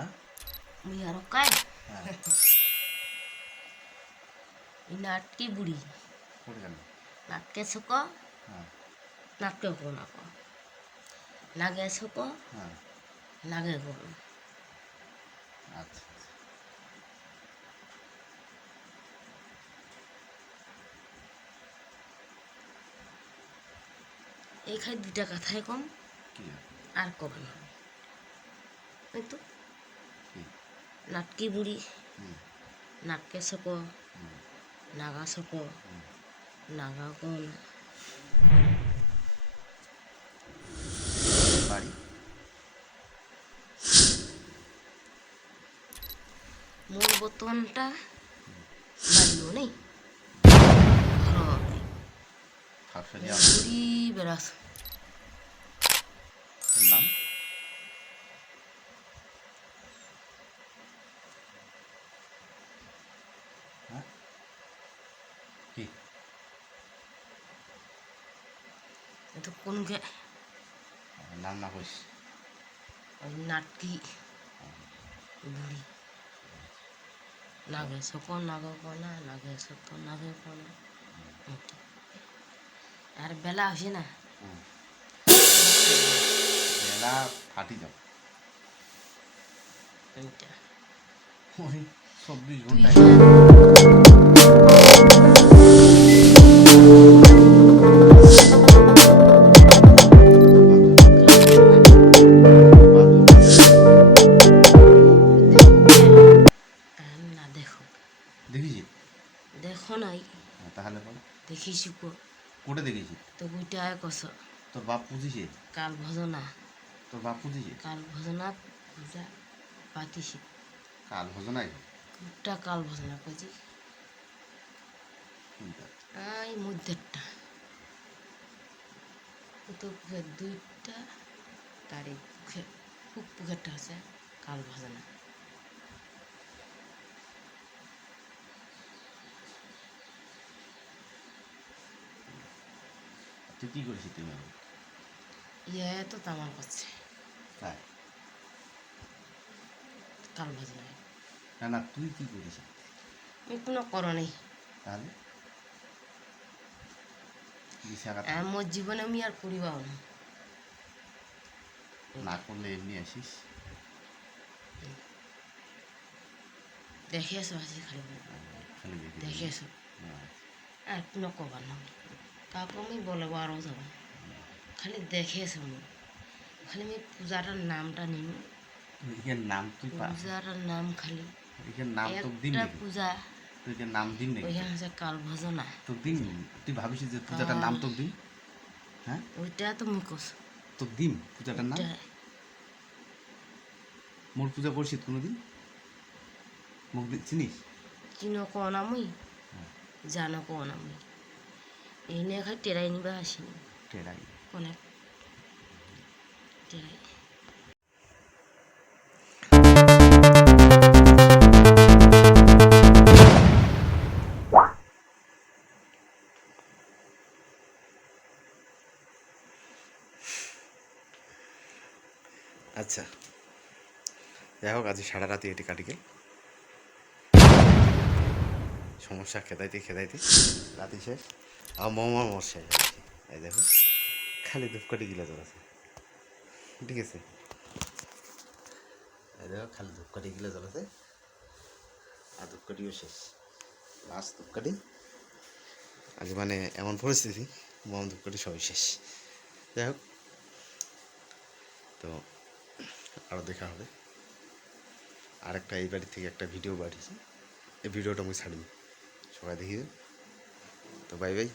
হ্যাঁ মুই আরও কাই হ্যাঁ ই নাটকি বুড়ি করে নাটকে সুক হ্যাঁ নাটকে কোন নাগে সুক হ্যাঁ নাগে কোন আচ্ছা এই খাই দুইটা কথাই কম আর কব না তো নাটকি বুড়ি নাটকে সুক নাগা হুম নাগা কোন বাড়ি? বাড়িও নেই। ঘরও নেই ঘুরি বেড়াস নাম? তো কোনকে নাম না কইস নাটকি। বুড়ি। নাগে সক নাগে কনা নাগে সত নাগে কনা। আর বেলা হয়েছে না। বেলা ফাটি যাও। ওই চব্বিশ তুই দেখিছি কো কোটে দেখেছি তো কস তোর বাপ পুজিছে? কাল ভজনা। তোর বাপ পুজিছে? কাল ভজনা পূজা পাতিছি। কাল ভোজনাই? কুটটা কাল ভজনা কইছি এই মধ্যেরটা তো দুইটা খুব পুকুরটা আছে কাল ভজনা। তুই কি করেছিস তুমি এখন? ইয়ে তো তামার করছে। তাই কাল ভজনায় না না তুই কি করিস? আমি কোনো করো নেই। তাহলে? আমার জীবনে আমি আর করিবাও না। না করলে এমনি আসিস? দেখে আসি খালি বলে। খালি দেখে এসো হ্যাঁ, আর কোনো কবার না। কাউকে আমি বলে আরও যাব। খালি দেখে আমি খালি আমি পূজাটার নামটা নিই এখানে নাম তুই পূজাটার নাম খালি। নাম দিন পূজা। তুই নাম দিন নাকি ওইখানে আছে কাল ভজনা। তোর দিন তুই ভাবিস যে পূজাটার নাম তোর দিন? হ্যাঁ? ওইটা তো মুখোশ। তোর দিন পূজাটার নাম? মোর পূজা করছিস কোনোদিন? মুখ দি- চিনিস? চিনো কোন আমি হ্যাঁ। জানো কোন আমি এই টেরাই নিবা আসিনি। টেরাই। অনেক। টেরাই। আচ্ছা। যাই হোক আজ সারা রাতে এটি কাটি গেল। সমস্যা খেদাইতে খেদাইতে। রাতে শেষ। আর মোমা মোর শেষ এই দেখো, খালি ধূপকাঠি গিলা জ্বলাছে ঠিক আছে? এই দেখো, খালি ধূপকাঠি গিলা জ্বলাছে আর ধূপকাঠিও শেষ। লাস্ট ধূপকাঠি। আজ মানে এমন পরিস্থিতি, মোম ধূপকাঠি সবই শেষ। যাই হোক, তো আরও দেখা হবে। আরেকটা এই বাড়ি থেকে একটা ভিডিও পাঠিয়েছি এই ভিডিওটা আমি ছাড়িনি। সবাই দেখিয়ে তো বাই বাই